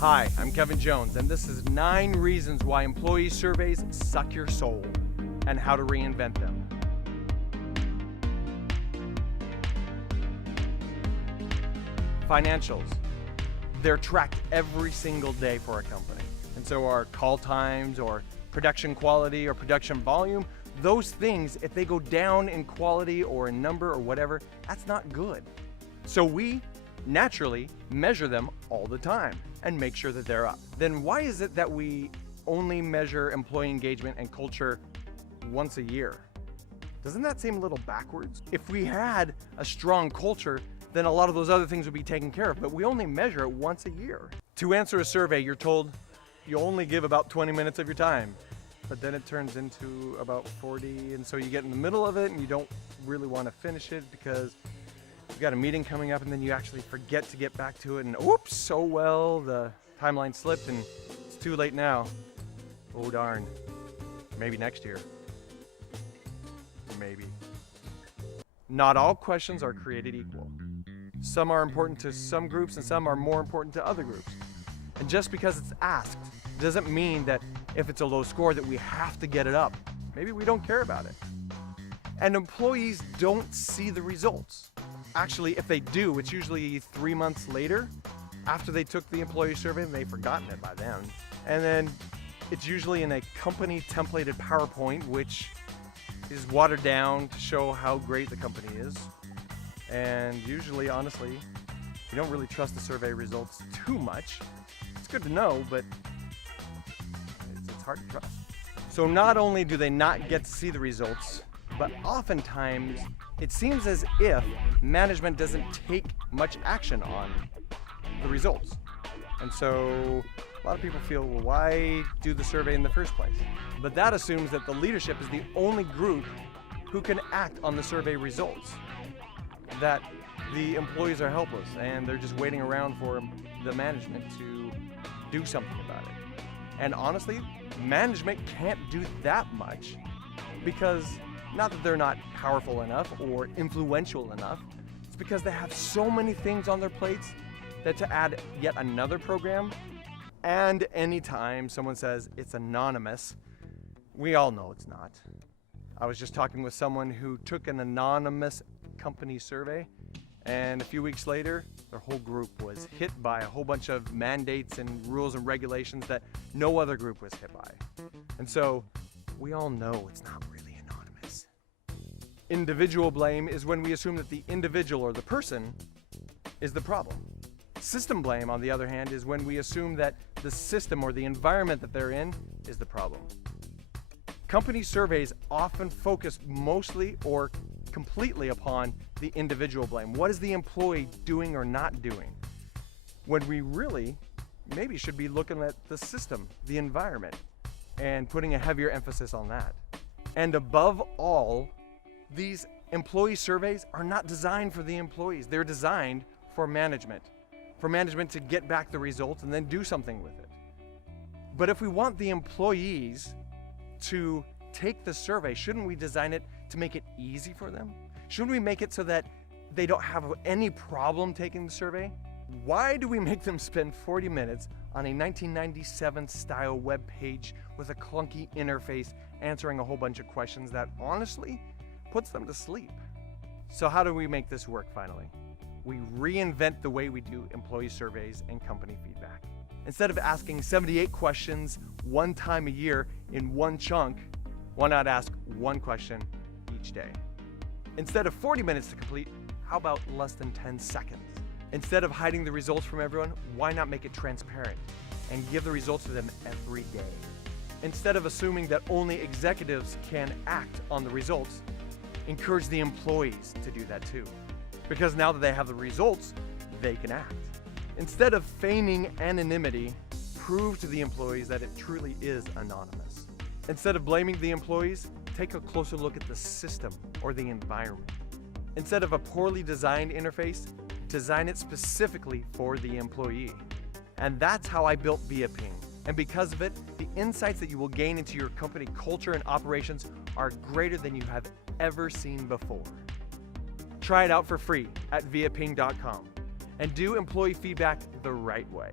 Hi, I'm Kevin Jones, and this is 9 reasons why employee surveys suck your soul and how to reinvent them. Financials. They're tracked every single day for a company. And so are call times or production quality or production volume. Those things, if they go down in quality or in number or whatever, that's not good. So we naturally measure them all the time and make sure that they're up. Then why is it that we only measure employee engagement and culture once a year? Doesn't that seem a little backwards? If we had a strong culture, then a lot of those other things would be taken care of, but we only measure it once a year. To answer a survey, you're told you only give about 20 minutes of your time, but then it turns into about 40, and so you get in the middle of it and you don't really want to finish it because you've got a meeting coming up and then you actually forget to get back to it, and oops, oh well, the timeline slipped and it's too late now. Oh darn, maybe next year. Maybe. Not all questions are created equal. Some are important to some groups and some are more important to other groups. And just because it's asked doesn't mean that if it's a low score that we have to get it up. Maybe we don't care about it. And employees don't see the results. Actually, if they do, it's usually 3 months later after they took the employee survey and they've forgotten it by then. And then it's usually in a company templated PowerPoint, which is watered down to show how great the company is. And usually, honestly, you don't really trust the survey results too much. It's good to know, but it's hard to trust. So not only do they not get to see the results, but oftentimes it seems as if management doesn't take much action on the results. And so a lot of people feel, well, why do the survey in the first place? But that assumes that the leadership is the only group who can act on the survey results. That the employees are helpless and they're just waiting around for the management to do something about it. And honestly, management can't do that much because not that they're not powerful enough or influential enough, it's because they have so many things on their plates that to add yet another program, and anytime someone says it's anonymous, we all know it's not. I was just talking with someone who took an anonymous company survey, and a few weeks later, their whole group was hit by a whole bunch of mandates and rules and regulations that no other group was hit by. And so we all know it's not really anonymous. Individual blame is when we assume that the individual or the person is the problem. System blame, on the other hand, is when we assume that the system or the environment that they're in is the problem. Company surveys often focus mostly or completely upon the individual blame. What is the employee doing or not doing? When we really maybe should be looking at the system, the environment, and putting a heavier emphasis on that. And above all, these employee surveys are not designed for the employees. They're designed for management to get back the results and then do something with it. But if we want the employees to take the survey, shouldn't we design it to make it easy for them? Shouldn't we make it so that they don't have any problem taking the survey? Why do we make them spend 40 minutes on a 1997 style web page with a clunky interface answering a whole bunch of questions that honestly puts them to sleep? So how do we make this work finally? We reinvent the way we do employee surveys and company feedback. Instead of asking 78 questions one time a year in one chunk, why not ask one question each day? Instead of 40 minutes to complete, how about less than 10 seconds? Instead of hiding the results from everyone, why not make it transparent and give the results to them every day? Instead of assuming that only executives can act on the results, encourage the employees to do that too. Because now that they have the results, they can act. Instead of feigning anonymity, prove to the employees that it truly is anonymous. Instead of blaming the employees, take a closer look at the system or the environment. Instead of a poorly designed interface, design it specifically for the employee. And that's how I built ViaPing. And because of it, the insights that you will gain into your company culture and operations are greater than you have ever seen before. Try it out for free at viaping.com and do employee feedback the right way.